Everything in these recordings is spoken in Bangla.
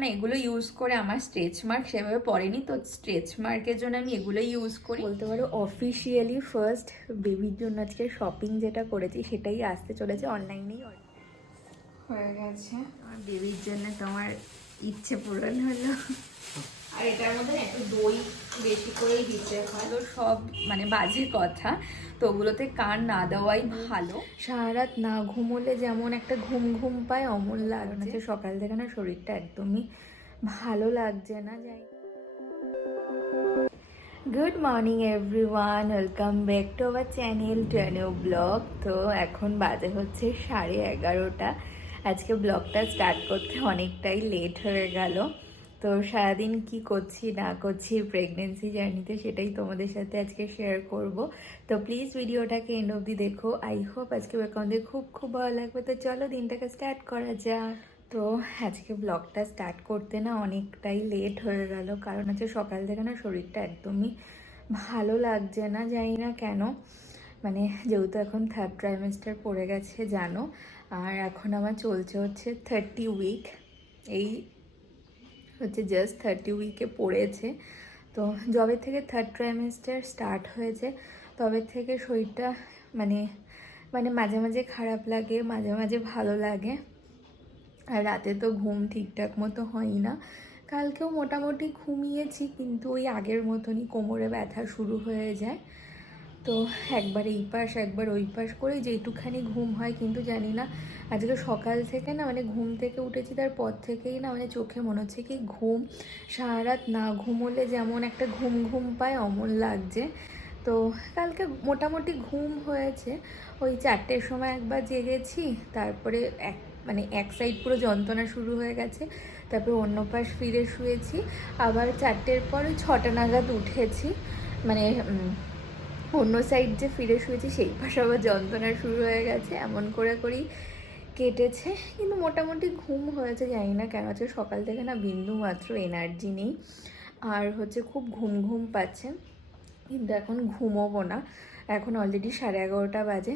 না এগুলো ইউজ করে আমার স্ট্রেচ মার্ক সেভাবে পড়েনি, তো স্ট্রেচ মার্কের জন্য আমি এগুলো ইউজ করি। বলতে পারো অফিসিয়ালি ফার্স্ট বেবির জন্য আজকে শপিং যেটা করেছি সেটাই আসতে চলেছে, অনলাইনেই হয়ে গেছে। আমার বেবির জন্য তোমার ইচ্ছে পূরণ হলো। আর এটার মধ্যে একটু দই বেশি করেই দিতে হয়, তো সব মানে বাজে কথা, তো ওগুলোতে কান না দেওয়াই ভালো। সারা রাত না ঘুমোলে যেমন একটা ঘুম ঘুম পায় অমন লাগছে, সকাল থেকে না শরীরটা একদমই ভালো লাগছে না। যাই, good morning everyone, welcome back to our channel to a new blog. তো এখন বাজে হচ্ছে 11:30। আজকে ব্লগটা স্টার্ট করতে অনেকটাই লেট হয়ে গেল। তো সারাদিন কি করছি না করছি প্রেগনেন্সি জার্নিতে সেটাই তোমাদের সাথে আজকে শেয়ার করব। তো প্লিজ ভিডিওটাকে এন্ড অবধি দেখো। আই হোপ আজকে আমাদের খুব খুব ভালো লাগবে। তো চলো দিনটাকে স্টার্ট করা যাক। তো আজকে ব্লগটা স্টার্ট করতে না অনেকটাই লেট হয়ে গেল, কারণ হচ্ছে সকাল থেকে না শরীরটা একদমই ভালো লাগছে না, জানি না কেন। মানে যেহেতু এখন থার্ড ট্রাইমেস্টার পড়ে গেছে জানো, আর এখন আমার চলছে হচ্ছে 30 উইক। এই হচ্ছে জাস্ট 30 উইকে পড়েছে। তো যবে থেকে থার্ড ট্রাইমেস্টার স্টার্ট হয়েছে তবে থেকে শরীরটা মানে মানে মাঝে মাঝে খারাপ লাগে, মাঝে মাঝে ভালো লাগে। আর রাতে তো ঘুম ঠিকঠাক মতো হয়ই না। কালকেও মোটামুটি ঘুমিয়েছি, কিন্তু ওই আগের মতনই কোমরে ব্যথা শুরু হয়ে যায়। তো একবার এই পাশ একবার ওই পাশ করে যেটুখানি ঘুম হয়, কিন্তু জানি না আজকে সকাল থেকে না মানে ঘুম থেকে উঠেছি তারপর থেকেই না মানে চোখে মনে হচ্ছে কি ঘুম, সারা রাত না ঘুমোলে যেমন একটা ঘুম ঘুম পায় অমন লাগছে। তো কালকে মোটামুটি ঘুম হয়েছে, ওই 4টের সময় একবার জেগেছি, তারপরে এক সাইড পুরো যন্ত্রণা শুরু হয়ে গেছে, তারপরে অন্য পাশ ফিরে শুয়েছি, আবার 4টের পর 6টা নাগাদ উঠেছি, মানে অন্য সাইড যে ফিরে শুয়েছি সেই পাশে আবার যন্ত্রণা শুরু হয়ে গেছে, এমন করে করেই কেটেছে। কিন্তু মোটামুটি ঘুম হয়েছে, জানি না কেন হচ্ছে সকাল থেকে না বিন্দু মাত্র এনার্জি নেই, আর হচ্ছে খুব ঘুম ঘুম পাচ্ছে। কিন্তু এখন ঘুমোবো না, এখন অলরেডি 11:30 বাজে।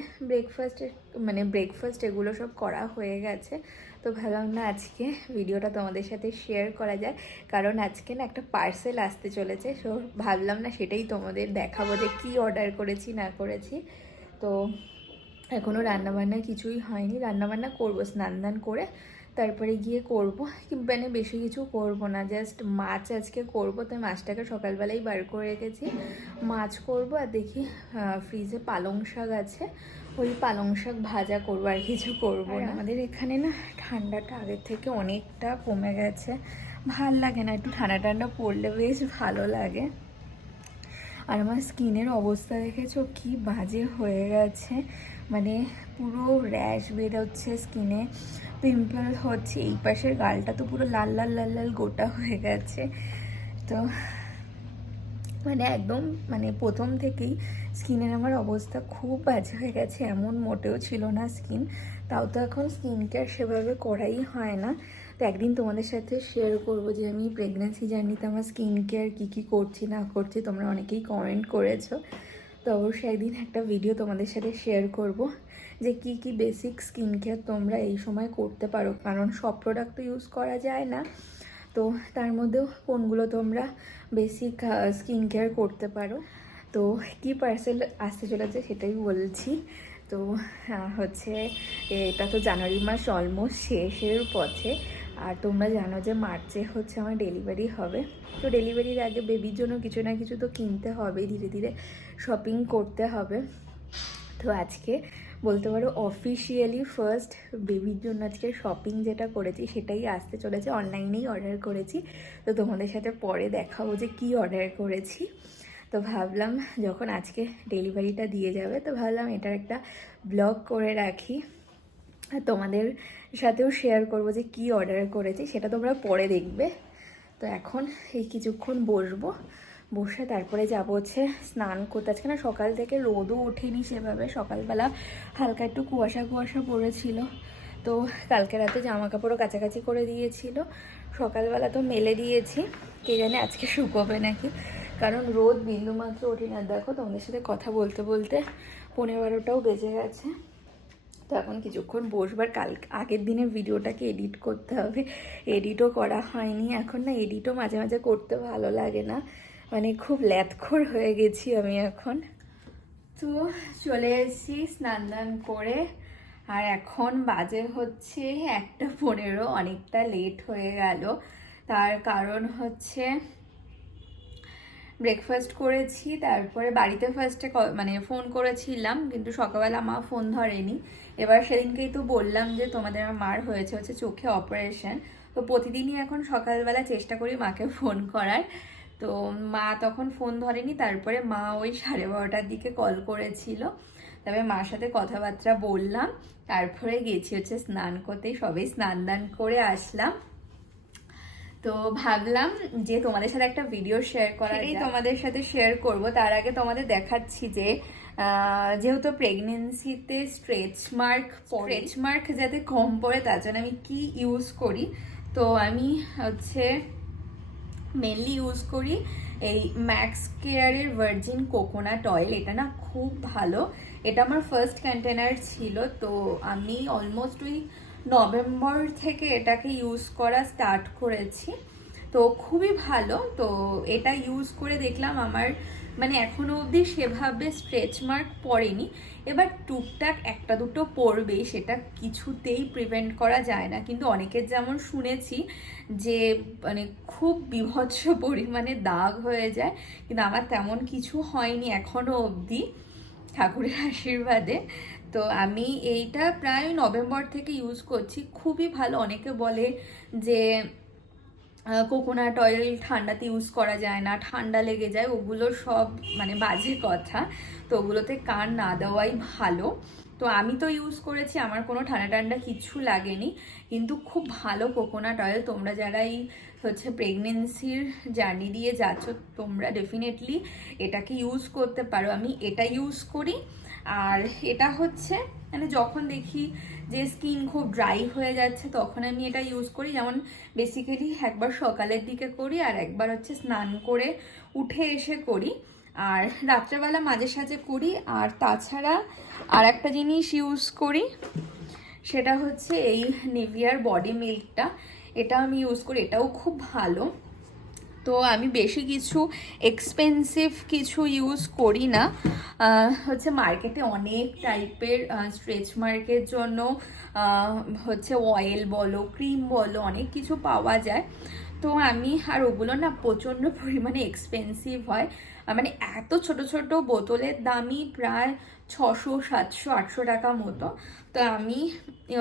ব্রেকফাস্ট এগুলো সব করা হয়ে গেছে। তো ভাবলাম না আজকে ভিডিওটা তোমাদের সাথে শেয়ার করা যায়, কারণ আজকে না একটা পার্সেল আসতে চলেছে। সো ভাবলাম না সেটাই তোমাদের দেখাবো যে কী অর্ডার করেছি না করেছি। তো এখনও রান্নাবান্না কিছুই হয়নি, রান্নাবান্না করবো স্নান দান করে, তারপরে গিয়ে করব। মানে বেশি কিছু করব না, জাস্ট মাছ আজকে করব, তাই মাছটাকে সকালবেলাই বার করে রেখেছি। মাছ করব, আর দেখি ফ্রিজে পালং শাক আছে, ওই পালং শাক ভাজা করবো, আর কিছু করব না। আমাদের এখানে না ঠান্ডাটা আগের থেকে অনেকটা কমে গেছে, ভাল লাগে না, একটু ঠান্ডা ঠান্ডা পড়লে বেশ ভালো লাগে। আর আমার স্কিনের অবস্থা দেখেছো কি বাজে হয়ে গেছে, মানে পুরো র্যাশ বেরোচ্ছে স্কিনে, পিম্পল হচ্ছে, এই পাশের গালটা তো পুরো লাল লাল লাল লাল গোটা হয়ে গেছে। তো মানে একদম মানে প্রথম থেকেই স্কিনের আমার অবস্থা খুব বাজে হয়ে গেছে, এমন মোটেও ছিল না স্কিন। তাও তো এখন স্কিন কেয়ার সেভাবে করাই হয় না। তো একদিন তোমাদের সাথে শেয়ার করবো যে আমি প্রেগনেন্সি জার্নিতে আমার স্কিন কেয়ার কী করছি না করছি, তোমরা অনেকেই কমেন্ট করেছো। তো অবশ্যই একদিন একটা ভিডিও তোমাদের সাথে শেয়ার করব যে কি বেসিক স্কিন কেয়ার তোমরা এই সময় করতে পারো, কারণ সব প্রোডাক্ট তো ইউজ করা যায় না। তো তার মধ্যেও কোনগুলো তোমরা বেসিক স্কিন কেয়ার করতে পারো। তো কি পার্সেল আসতে চলেছে সেটাই বলছি। তো হচ্ছে এটা তো জানুয়ারি মাস অলমোস্ট শেষের পথে, আর তোমরা জানো যে মার্চে হচ্ছে আমার ডেলিভারি হবে। তো ডেলিভারির আগে বেবির জন্য কিছু না কিছু তো কিনতে হবে, ধীরে ধীরে শপিং করতে হবে। তো আজকে বলতে পারো অফিসিয়ালি ফার্স্ট বেবির জন্য আজকে শপিং যেটা করেছি সেটাই আসতে চলেছে, অনলাইনেই অর্ডার করেছি। তো তোমাদের সাথে পরে দেখাবো যে কি অর্ডার করেছি। তো ভাবলাম যখন আজকে ডেলিভারিটা দিয়ে যাবে, তো ভাবলাম এটার একটা ব্লগ করে রাখি, আর তোমাদের সাথেও শেয়ার করব যে কি অর্ডার করেছি, সেটা তোমরা পরে দেখবে। তো এখন এই কিছুক্ষণ বসে তারপরে যাবো হচ্ছে স্নান করতে। আজকে না সকাল থেকে রোদও ওঠেনি সেভাবে, সকালবেলা হালকা একটু কুয়াশা কুয়াশা পড়েছিল। তো কালকে রাতে জামা কাপড়ও কাছাকাছি করে দিয়েছিল, সকালবেলা তো মেলে দিয়েছি, কে জানে আজকে শুকোবে নাকি, কারণ রোদ বিন্দুমাত্র ওঠে না। দেখো তোমাদের সাথে কথা বলতে বলতে 11:15টাও বেজে গেছে। তো এখন কিছুক্ষণ বসবার, কাল আগের দিনের ভিডিওটাকে এডিট করতে হবে, এডিটও করা হয়নি। এখন না এডিটও মাঝে মাঝে করতে ভালো লাগে না, মানে খুব ল্যাথখোর হয়ে গেছি আমি এখন। তো চলে এসেছি স্নান দান করে, আর এখন বাজে হচ্ছে 1:15, অনেকটা লেট হয়ে গেল। তার কারণ হচ্ছে ব্রেকফাস্ট করেছি, তারপরে বাড়িতে ফার্স্টে মানে ফোন করেছিলাম, কিন্তু সকালবেলা মা ফোন ধরেনি। এবার সেদিনকেই তো বললাম যে তোমাদের আমার মার হচ্ছে চোখে অপারেশন, তো প্রতিদিনই এখন সকালবেলা চেষ্টা করি মাকে ফোন করার। তো মা তখন ফোন ধরেনি, তারপরে মা ওই 12:30টার দিকে কল করেছিল, তবে মার সাথে কথাবার্তা বললাম, তারপরে গেছি হচ্ছে স্নান করতে। সবেই স্নান দান করে আসলাম, তো ভাবলাম যে তোমাদের সাথে একটা ভিডিও শেয়ার করাই তোমাদের সাথে শেয়ার করব। তার আগে তোমাদের দেখাচ্ছি যে যেহেতু প্রেগনেন্সিতে স্ট্রেচ মার্ক যাতে কম পড়ে তার জন্য আমি কি ইউজ করি। তো আমি হচ্ছে মেনলি ইউজ করি এই ম্যাক্স কেয়ারের ভার্জিন কোকোনাট অয়েল। এটা না খুব ভালো, এটা আমার ফার্স্ট কন্টেনার ছিল, তো আমি অলমোস্ট ওই নভেম্বর থেকে এটাকে ইউজ করা স্টার্ট করেছি, তো খুবই ভালো। তো এটা ইউজ করে দেখলাম আমার মানে এখনো অবধি সেভাবে স্ট্রেচ মার্ক পড়েনি। এবার টুকটাক একটা দুটো পড়বেই, সেটা কিছুতেই প্রিভেন্ট করা যায় না, কিন্তু অনেকের যেমন শুনেছি যে মানে খুব বীভৎস পরিমাণে দাগ হয়ে যায়, কিন্তু আমার তেমন কিছু হয়নি এখনো অবধি, ঠাকুরের আশীর্বাদে। তো আমি এইটা প্রায় নভেম্বর থেকে ইউজ করছি, খুবই ভালো। অনেকে বলে যে কোকোনাট অয়েল ঠান্ডাতে ইউজ করা যায় না, ঠান্ডা লেগে যায়, ওগুলো সব মানে বাজে কথা, তো ওগুলোতে কান না দেওয়াই ভালো। তো আমি তো ইউজ করেছি, আমার কোনো ঠান্ডা কিছু লাগেনি, কিন্তু খুব ভালো কোকোনাট অয়েল। তোমরা যারা এই হচ্ছে প্রেগনেন্সির জার্নি দিয়ে যাচ্ছ, তোমরা ডেফিনেটলি এটাকে ইউজ করতে পারো। আমি এটা ইউজ করি, আর এটা হচ্ছে মানে যখন দেখি যে স্কিন খুব ড্রাই হয়ে যাচ্ছে তখন আমি এটা ইউজ করি। যেমন বেসিক্যালি একবার সকালের দিকে করি, আর একবার হচ্ছে স্নান করে উঠে এসে করি, আর রাত্রেবেলা মাঝে সাঝে করি। আর তাছাড়া আর একটা জিনিস ইউজ করি, সেটা হচ্ছে এই নিভিয়ার বডি মিল্কটা, এটা আমি ইউজ করি, এটাও খুব ভালো। তো আমি বেশি কিছু এক্সপেন্সিভ কিছু ইউজ করি না। হচ্ছে মার্কেটে অনেক টাইপের স্ট্রেচ মার্কের জন্য হচ্ছে অয়েল বলো, ক্রিম বলো, অনেক কিছু পাওয়া যায়। তো আমি আর ওগুলো না প্রচণ্ড পরিমাণে এক্সপেন্সিভ হয়, মানে এত ছোট ছোট বোতলের দামই প্রায় 600, 700, 800 টাকা মতো। তো আমি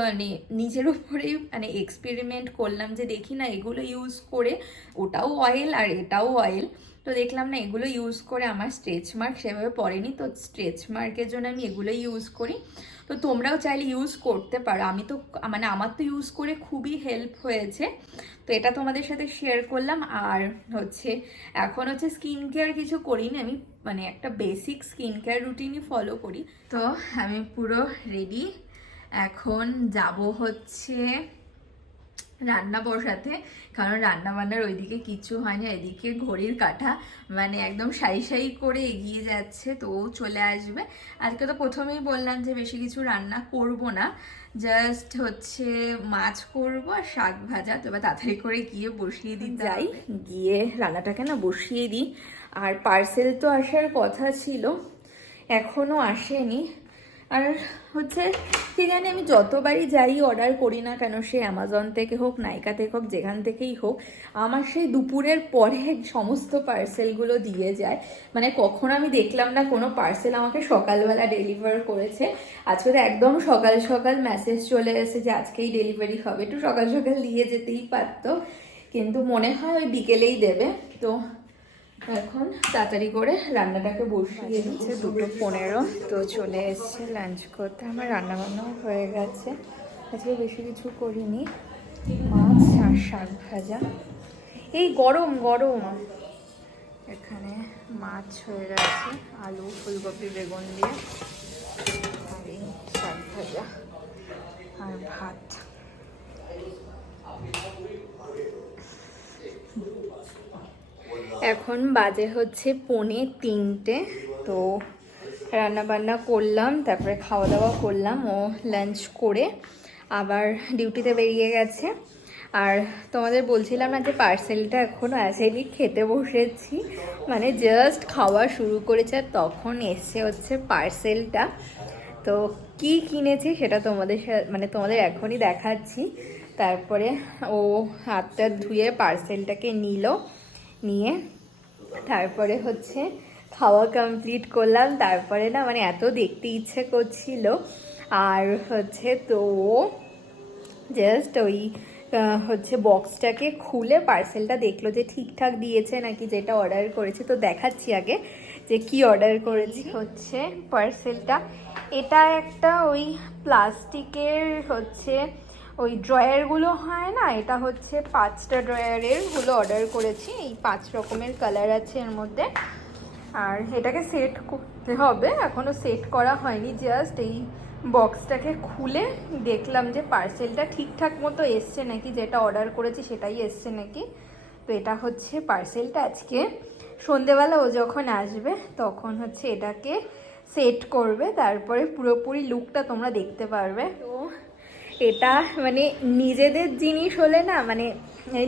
মানে নিজের উপরেই মানে এক্সপেরিমেন্ট করলাম যে দেখি না এগুলো ইউজ করে, ওটাও অয়েল আর এটাও অয়েল, তো দেখলাম না এগুলো ইউজ করে আমার স্ট্রেচ মার্ক সেভাবে পড়েনি। তো স্ট্রেচ মার্কের জন্য আমি এগুলো ইউজ করি, তো তোমরাও চাইলে ইউজ করতে পারো। আমি তো মানে আমার তো ইউজ করে খুবই হেল্প হয়েছে, তো এটা তোমাদের সাথে শেয়ার করলাম। আর হচ্ছে এখন হচ্ছে স্কিন কেয়ার কিছু করিনি, আমি মানে একটা বেসিক স্কিন কেয়ার রুটিনই ফলো করি। তো আমি পুরো রেডি, এখন যাব হচ্ছে রান্না বসাতে, কারণ রান্না বান্নার ওইদিকে কিছু হয়নি, এদিকে ঘড়ির কাঁটা মানে একদম সাই সাই করে এগিয়ে যাচ্ছে, তো চলে আসবে। আজকে তো প্রথমেই বললাম যে বেশি কিছু রান্না করব না, জাস্ট হচ্ছে মাছ করব আর শাক ভাজা। তো এবার তাড়াতাড়ি করে গিয়ে বসিয়ে দিই, যাই গিয়ে রান্নাটাকে না বসিয়ে দিই। আর পার্সেল তো আসার কথা ছিল, এখনও আসেনি। আর হচ্ছে ঠিক আছে, আমি যতবারই যাই অর্ডার করি না কেন, সে অ্যামাজন থেকে হোক, নাইকা থেকে হোক, যেখান থেকেই হোক, আমার সেই দুপুরের পরে সমস্ত পার্সেলগুলো দিয়ে যায়। মানে কখনো আমি দেখলাম না কোনো পার্সেল আমাকে সকালবেলা ডেলিভার করেছে। আজকে তো একদম সকাল সকাল মেসেজ চলে এসেছে যে আজকেই ডেলিভারি হবে, একটু সকাল সকাল দিয়ে যেতেই পারতো, কিন্তু মনে হয় ওই বিকেলেই দেবে। তো এখন তাড়াতাড়ি করে রান্নাটাকে বসিয়ে দিচ্ছে 2:15, তো চলে এসছে লাঞ্চ করতে। আমার রান্না বান্নাও হয়ে গেছে, আজকে বেশি কিছু করিনি, মাছ আর শাক ভাজা। এই গরম গরম এখানে মাছ হয়ে গেছে, আলু, ফুলকপি, বেগুন দিয়ে, আর এই শাক ভাজা আর ভাত। এখন বাজে হচ্ছে 2:45, তো রান্না বান্না করলাম, তারপরে খাওয়া দাওয়া করলাম, ও লাঞ্চ করে আবার ডিউটিতে বেরিয়ে গেছে। আর তোমাদের বলছিলাম না যে পার্সেলটা এখনও আসেনি, খেতে বসেছি, মানে জাস্ট খাওয়া শুরু করেছে আর তখন এসছে হচ্ছে পার্সেলটা। তো কি কিনেছি সেটা তোমাদের এখনই দেখাচ্ছি। তারপরে ও হাতটা ধুয়ে পার্সেলটাকে নিয়ে তারপরে হচ্ছে খাওয়া কমপ্লিট করলাম। তারপরে না মানে এত দেখতে ইচ্ছে করছিল, আর হচ্ছে তো জাস্ট ওই হচ্ছে বক্সটাকে খুলে পার্সেলটা দেখলো যে ঠিকঠাক দিয়েছে নাকি যেটা অর্ডার করেছে। তো দেখাচ্ছি আগে যে কি অর্ডার করেছি। হচ্ছে পার্সেলটা, এটা একটা ওই প্লাস্টিকের হচ্ছে ওই ড্রয়ারগুলো হয় না, এটা হচ্ছে 5টা ড্রয়ারের গুলো অর্ডার করেছি। এই 5 রকমের কালার আছে এর মধ্যে। আর এটাকে সেট করতে হবে, এখনও সেট করা হয়নি। জাস্ট এই বক্সটাকে খুলে দেখলাম যে পার্সেলটা ঠিকঠাক মতো এসছে নাকি, যেটা অর্ডার করেছি সেটাই এসছে নাকি। তো এটা হচ্ছে পার্সেলটা। আজকে সন্ধেবেলা ও যখন আসবে তখন হচ্ছে এটাকে সেট করবে, তারপরে পুরোপুরি লুকটা তোমরা দেখতে পারবে। তো এটা মানে নিজেদের জিনিস হলে না, মানে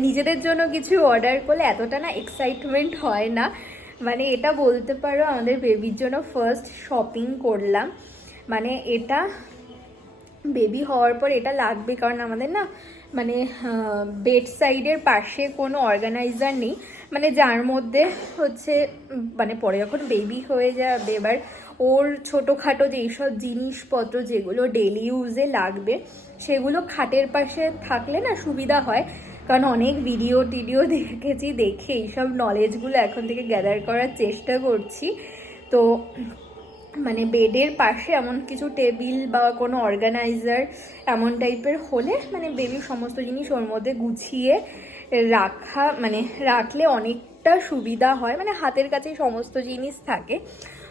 নিজেদের জন্য কিছু অর্ডার করলে এতটা না এক্সাইটমেন্ট হয় না। মানে এটা বলতে পারো আমাদের বেবির জন্য ফার্স্ট শপিং করলাম। মানে এটা বেবি হওয়ার পর এটা লাগবে, কারণ আমাদের না মানে বেড সাইডের পাশে কোনো অর্গানাইজার নেই, মানে যার মধ্যে হচ্ছে মানে পরে যখন বেবি হয়ে যাবে এবার ওর ছোটোখাটো যেইসব জিনিসপত্র যেগুলো ডেলি ইউজে লাগবে সেগুলো খাটের পাশে থাকলে না সুবিধা হয়। কারণ অনেক ভিডিও টিডিও দেখেছি, দেখে এইসব নলেজগুলো এখন থেকে গ্যাদার করার চেষ্টা করছি। তো মানে বেডের পাশে এমন কিছু টেবিল বা কোনো অর্গানাইজার এমন টাইপের হলে মানে বেবির সমস্ত জিনিস ওর মধ্যে গুছিয়ে রাখলে অনেকটা সুবিধা হয়, মানে হাতের কাছেই সমস্ত জিনিস থাকে।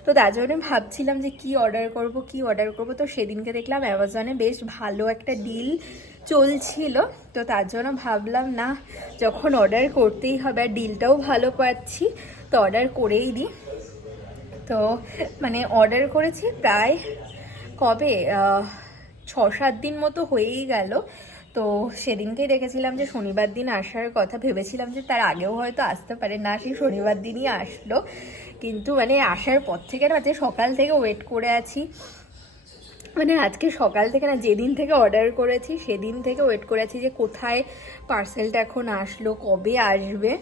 তো তার জন্য ভাবছিলাম যে কি অর্ডার করব। তো সেদিনকে দেখলাম অ্যামাজনে বেশ ভালো একটা ডিল চলছিল, তো তার জন্য ভাবলাম না যখন অর্ডার করতেই হবে আর ডিলটাও ভালো পাচ্ছি তো অর্ডার করেই দিই। তো মানে অর্ডার করেছি প্রায় কবে 6-7 দিন মতো হয়েই গেল। তো সেদিনকেই দেখেছিলাম যে শনিবার দিন আসার কথা, ভেবেছিলাম যে তার আগেও হয়তো আসতে পারে, না সেই শনিবার দিনই আসলো। কিন্তু মানে আসার পর থেকে না যে সকাল থেকে ওয়েট করে আছি, মানে আজকে সকাল থেকে না যেদিন থেকে অর্ডার করেছি সেদিন থেকে ওয়েট করে আছি যে কোথায় পার্সেলটা এখন আসলো, কবে আসবে।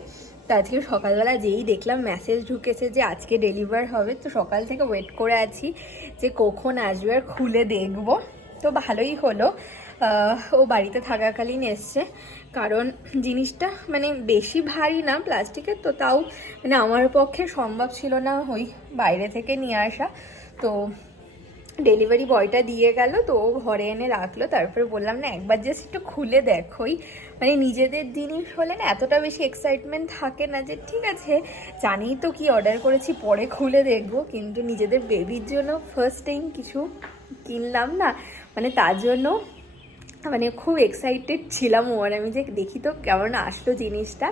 তো আজকে সকালবেলা যেই দেখলাম মেসেজ ঢুকেছে যে আজকে ডেলিভার হবে, তো সকাল থেকে ওয়েট করে আছি যে কখন আসবে আর খুলে দেখব। তো ভালোই হলো ও বাড়িতে থাকাকালীন এসছে, কারণ জিনিসটা মানে বেশি ভারী না প্লাস্টিকের, তো তাও মানে আমার পক্ষে সম্ভব ছিল না ওই বাইরে থেকে নিয়ে আসা। তো ডেলিভারি বয়টা দিয়ে গেল, তো ও ঘরে এনে রাখলো। তারপরে বললাম না একবার জাস্ট একটু খুলে দেখোই, মানে নিজেদের জিনিস হলে না এতটা বেশি এক্সাইটমেন্ট থাকে না যে ঠিক আছে জানিই তো কি অর্ডার করেছি পরে খুলে দেখবো, কিন্তু নিজেদের বেবির জন্য ফার্স্ট টাইম কিছু কিনলাম না, মানে তার জন্য মানে খুব এক্সাইটেড ছিলাম। ওর আমি যে দেখি তো কেমন আসলো জিনিসটা।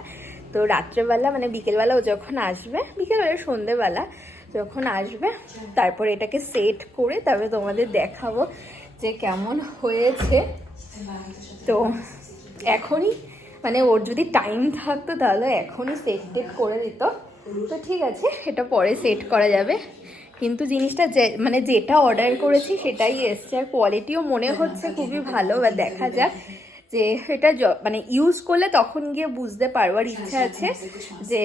তো রাত্রেবেলা মানে বিকেলবেলা ও যখন আসবে, বিকেলবেলা সন্ধেবেলা যখন আসবে তারপর এটাকে সেট করে তারপরে তোমাদের দেখাবো যে কেমন হয়েছে। তো এখনই মানে ওর যদি টাইম থাকতো তাহলে এখনই সেট টেট করে দিত। তো ঠিক আছে, এটা পরে সেট করা যাবে, কিন্তু জিনিসটা মানে যেটা অর্ডার করেছি সেটাই এসছে আর কোয়ালিটিও মনে হচ্ছে খুবই ভালো। বা দেখা যাক যে এটা মানে ইউজ করলে তখন গিয়ে বুঝতে পারবো। আর ইচ্ছা আছে যে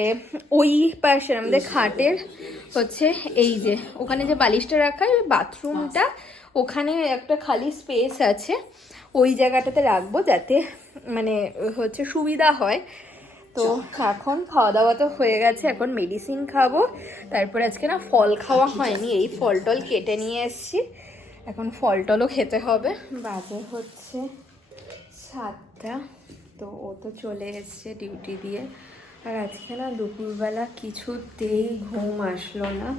ওই পাশে আমাদের খাটের হচ্ছে এই যে ওখানে যে বালিশটা রাখা বাথরুমটা, ওখানে একটা খালি স্পেস আছে, ওই জায়গাটাতে রাখবো যাতে মানে হচ্ছে সুবিধা হয়। তো এখন খাওয়া দাওয়া তো হয়ে গেছে, এখন মেডিসিন খাবো। তারপর আজকে না ফল খাওয়া হয়নি, এই ফল টল কেটে নিয়ে এসছি, এখন ফল টলও খেতে হবে। বাজে হচ্ছে 7টা, তো ও তো চলে এসছে ডিউটি দিয়ে। আর আজকে না দুপুরবেলা কিছুতেই ঘুম আসলো না।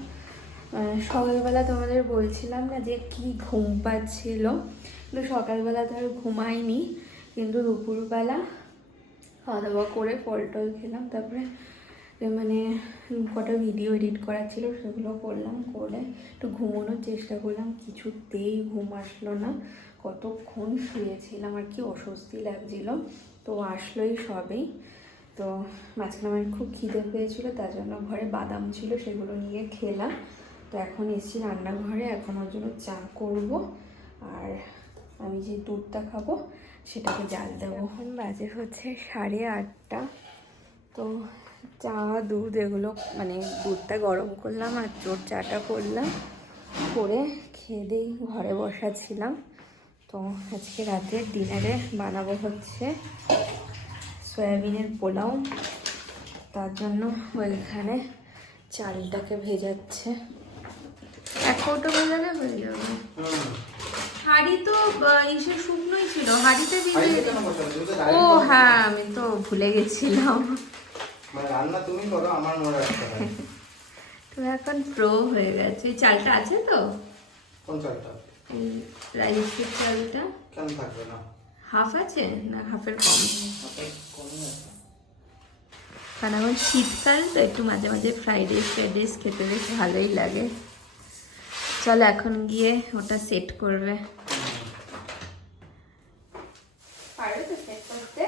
সকালবেলা তোমাদের বলছিলাম না যে কি ঘুম পাচ্ছিল, কিন্তু সকালবেলা তো আর ঘুমাইনি, কিন্তু দুপুরবেলা খাওয়া দাওয়া করে ফল টল খেলাম, তারপরে মানে কটা ভিডিও এডিট করার ছিল, সেগুলো করলাম, করে একটু ঘুমানোর চেষ্টা করলাম। কিছুতেই ঘুম আসলো না, কতক্ষণ শুয়েছিলাম আর কি, অস্বস্তি লাগছিল। তো আসলোই সবেই। তো মাঝখানে আমার খুব খিদে পেয়েছিলো, তার জন্য ঘরে বাদাম ছিল, সেগুলো নিয়ে খেলাম। তো এখন এসেছি রান্নাঘরে, এখন ওর জন্য চা করব, আর আমি যে দুধটা খাবো সেটাকে জাল দেবো। এখন বাজে হচ্ছে 8:30। তো চা দুধ এগুলো মানে দুধটা গরম করলাম আর জোর চাটা করলাম, করে খেয়ে দিয়ে ঘরে বসাছিলাম। তো আজকে রাতের ডিনারে বানাবো হচ্ছে সয়াবিনের পোলাও। তার জন্য ওইখানে চালটাকে ভেজাচ্ছে। এক কৌটো ভেজালে হয়ে যাবে। হাঁড়ি তো ইসে শুকনোই ছিল, হাঁড়িতে ভিজে। ও হ্যাঁ, আমি তো ভুলে গেছিলাম। রান্না তুমি করো, আমার মনে রাখতে হয়। তুমি এখন প্রো হয়ে গেছে। এই চালটা আছে তো? কোন চালটা? এই রাইসের চালটা। কেন থাকবে না? হাফ আছে না হাফের কম? হাফের কমই আছে। কারণ এখন শীতকাল তো একটু মাঝে মাঝে ফ্রাইড রাইস খেতে বেশ ভালোই লাগে। চলো এখন গিয়ে ওটা সেট করবে। পারবে তো সেট করতে?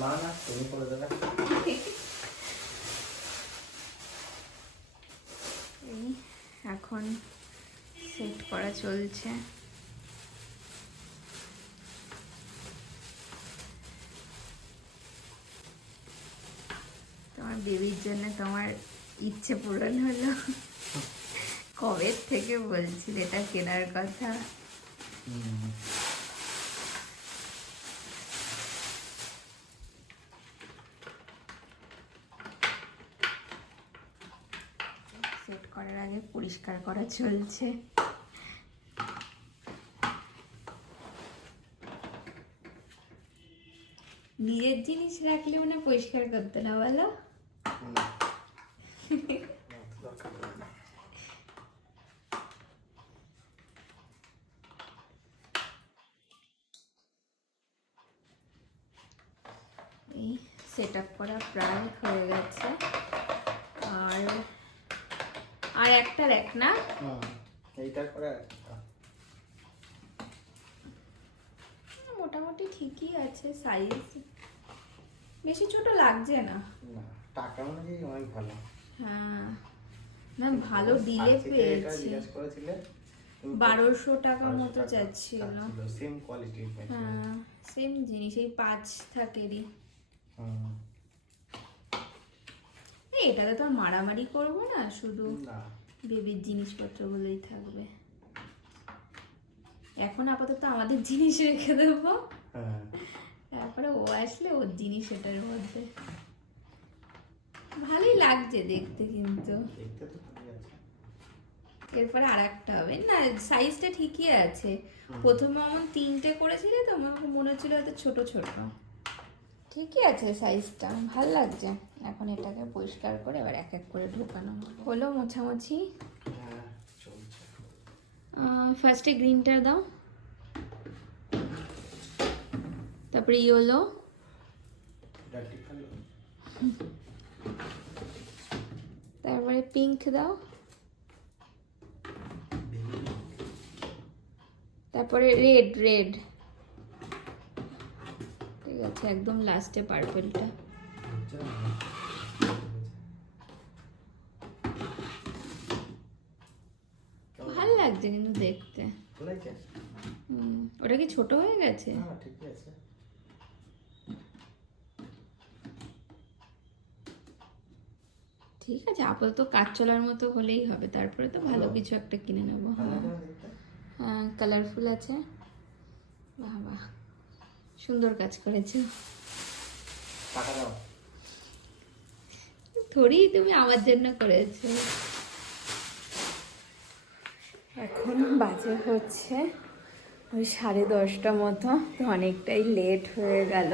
না না, তুমি করে দেবে। এই এখন সেট করা চলছে। তোমার বেবির জন্য তোমার ইচ্ছে পূরণ হলো। কবে থেকে বলছিল এটা কেনার কথা। সেট করার আগে পরিষ্কার করা চলছে। নিজের জিনিস রাখলে মানে পরিষ্কার করতে না, বলো? এই সেট আপ করা প্রায় হয়ে গেছে। আর একটা দেখ না, এইটা করে মোটামুটি ঠিকই আছে সাইজ, বেশি ছোট লাগছে না। টাকা অনুযায়ী অনেক ভালো। হ্যাঁ না, ভালো ডিলে পেয়েছি। 1200 টাকা মতো চাচ্ছিল। সেম কোয়ালিটির। হ্যাঁ সেম জিনিস, এই 5 থাকেরই। এটাতে তো মারামারি করবো না, শুধু বেবির জিনিসপত্রগুলোই থাকবে। এখন আপাতত আমাদের জিনিস রেখে দেবো, তারপরে ও আসলে ওর জিনিস এটার মধ্যে। ভালোই লাগছে দেখতে, কিন্তু এরপরে আর একটা হবে না, সাইজটা ঠিকই আছে। প্রথমে আমার 3টে করেছিলে তো, আমার মনে হচ্ছিল হয়তো ছোট ছোট। ঠিকই আছে সাইজটা, ভাল লাগছে। এখন এটাকে পরিষ্কার করে এবার এক এক করে ঢোকানো হলো। মোছামুছি ফার্স্টে গ্রিনটা দাও, তারপরে ইয়েলো, তারপরে পিঙ্ক দাও, তারপরে রেড। ঠিক আছে, একদম লাস্টে পার্পলটা। ভাল লাগছে কিন্তু দেখতে। ওটা কি ছোট হয়ে গেছে? ঠিক আছে, আপাতত কাজ চলার মতো হলেই হবে, তারপরে তো ভালো কিছু একটা কিনে নেবো। হ্যাঁ কালারফুল আছে। বাহ বাহ, সুন্দর কাজ করেছো। থোড়ি তুমি আমার জন্য করেছো। এখন বাজে হচ্ছে ওই 10:30 মতো, তো অনেকটাই লেট হয়ে গেল।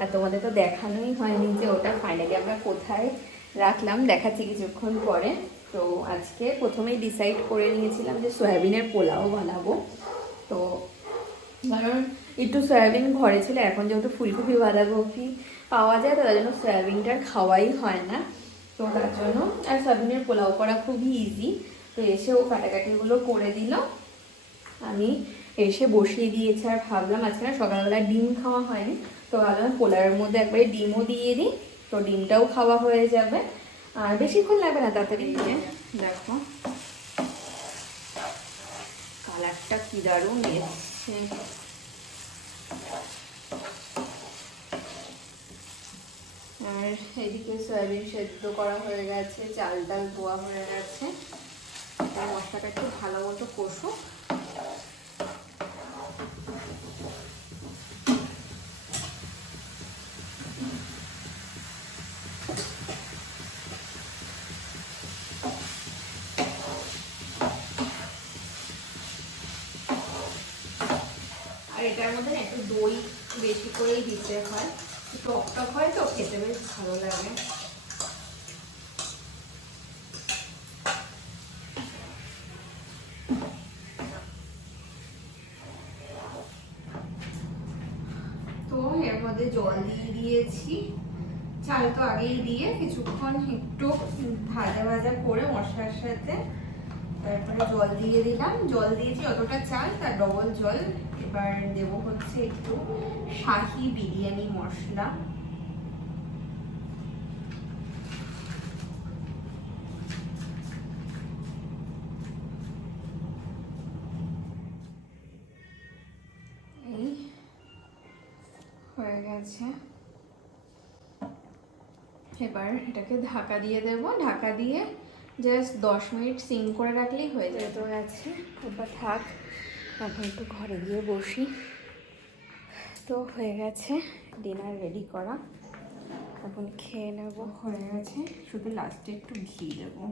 আর তোমাদের তো দেখানোই হয়নি যে ওটা ফাইনালি আমরা কোথায় রাখলাম, দেখাচ্ছি কিছুক্ষণ পরে। তো আজকে প্রথমেই ডিসাইড করে নিয়েছিলাম যে সয়াবিনের পোলাও বানাবো। তো কারণ একটু সয়াবিন ঘরে ছিল, এখন যেহেতু ফুলকপি বাঁধাকপি পাওয়া যায়, তো তার জন্য সয়াবিনটা খাওয়াই হয় না। তো তার জন্য আর সয়াবিনের পোলাও করা খুবই ইজি। তো এসে ও কাটাকাটিগুলো করে দিল, আমি এসে বসিয়ে দিয়েছি। আর ভাবলাম আজকে না সকালবেলা ডিম খাওয়া হয়নি, তো ভাবলাম পোলাওয়ের মধ্যে একবারে ডিমও দিয়ে দিই, তো ডিমটাও খাওয়া হয়ে যাবে আর বেশিক্ষণ লাগবে না, তাড়াতাড়ি দিয়ে। দেখো কালারটা কি দারুণ এসছে। আর এদিকে সয়াবিন সেদ্ধ করা হয়ে গেছে, চাল ডাল ধোয়া হয়ে গেছে। মশলাটা একটু ভালো মতো কষো। আর এটার মধ্যে একটু দই বেশি করেই দিতে হয়, টক টক হয় তো খেতে বেশ ভালো লাগে। তো এর মধ্যে জল দিয়ে দিয়েছি, চাল তো আগেই দিয়ে কিছুক্ষণ একটু ভাজা ভাজা করে মশলার সাথে, তারপরে জল দিয়ে দিলাম। জল দিয়েছি যতটা চাল তার ডবল জল। এবার দেবো হচ্ছে একটু শাহি বিরিয়ানি মশলা। এই হয়ে গেছে, এবার এটাকে ঢাকা দিয়ে দেব। ঢাকা দিয়ে জাস্ট 10 মিনিট সিম করে রাখলেই হয়ে যাবে। তো আছে এবার থাক, এখন একটু ঘরে গিয়ে বসি। তো হয়ে গেছে ডিনার রেডি করা, এখন খেয়ে নেব। হয়ে গেছে, শুধু লাস্টে একটু ঘি দেবো।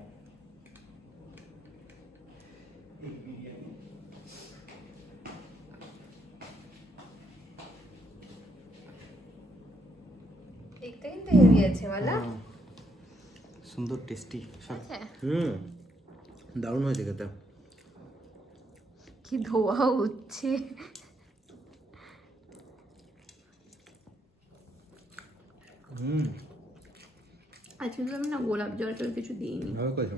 দেখতে কিন্তু হেভি আছে বলা, সুন্দর টেস্টি। আচ্ছা দারুণ হয়েছে খেতে। কি ধোয়া উঠছে। আজকে তো আমি না গোলাপ জল টল কিছু দিইনি, ভালো করেছো,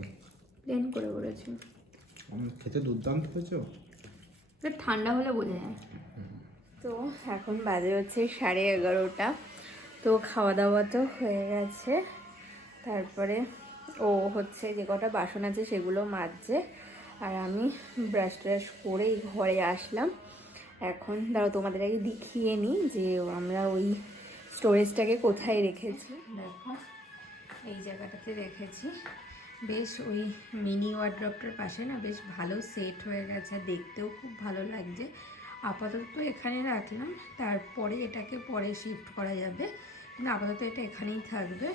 প্লেন করে করেছি। খেতে দুর্দান্ত হয়েছে। ঠান্ডা হলে বোঝা যায়। তো এখন বাজে হচ্ছে 11:30। তো খাওয়া দাওয়া তো হয়ে গেছে, তারপরে ও হচ্ছে যে কটা বাসন আছে সেগুলো মাজছে, আর আমি ব্রাশ ট্রাশ করে এই ঘরে আসলাম। এখন দাঁড়াও তোমাদের আগে দেখিয়ে নিই যে আমরা ওই স্টোরেজটাকে কোথায় রেখেছি। দেখো এই জায়গাটাতে রেখেছি, বেশ ওই মিনি ওয়ার্ড্রপটার পাশে না বেশ ভালো সেট হয়ে গেছে, আর দেখতেও খুব ভালো লাগছে। আপাতত এখানে রাখলাম, তারপরে এটাকে পরে শিফট করা যাবে, কিন্তু আপাতত এটা এখানেই থাকবে।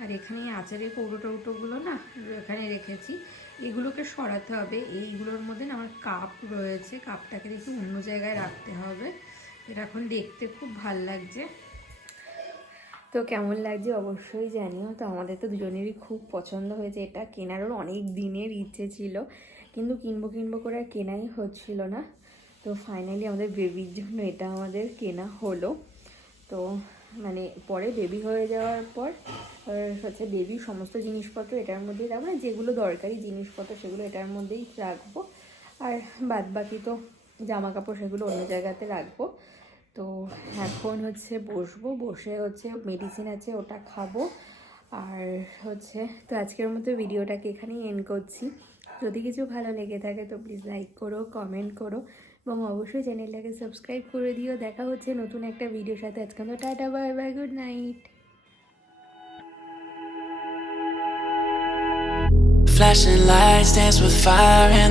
আর এখানেই আচারের কৌটো টৌটোগুলো না এখানে রেখেছি, এগুলোকে সরাতে হবে। এইগুলোর মধ্যে না আমার কাপ রয়েছে, কাপটাকে দেখি অন্য জায়গায় রাখতে হবে। এটা এখন দেখতে খুব ভাল লাগছে। তো কেমন লাগছে অবশ্যই জানিও। তো আমাদের তো দুজনেরই খুব পছন্দ হয়েছে এটা, কেনারও অনেক দিনের ইচ্ছে ছিল, কিন্তু কিনবো করে আর কেনাই হচ্ছিল না। তো ফাইনালি আমাদের বেবির জন্য এটা আমাদের কেনা হলো। তো মানে পরে বেবি হয়ে যাওয়ার পর হচ্ছে বেবির সমস্ত জিনিসপত্র এটার মধ্যেই রাখবো, না যেগুলো দরকারি জিনিসপত্র সেগুলো এটার মধ্যেই রাখবো, আর বাদ বাকি তো জামা কাপড় সেগুলো অন্য জায়গাতে রাখবো। তো এখন হচ্ছে বসবো, বসে হচ্ছে মেডিসিন আছে ওটা খাবো। আর হচ্ছে তো আজকের মতো ভিডিওটাকে এখানেই এন্ড করছি। যদি কিছু ভালো লেগে থাকে তো প্লিজ লাইক করো, কমেন্ট করো, এবং অবশ্যই চ্যানেলটাকে সাবস্ক্রাইব করে দিও। দেখা হচ্ছে নতুন একটা ভিডিওর সাথে। আজকে তো tata, bye bye, good night. Flashing lights dance with fire and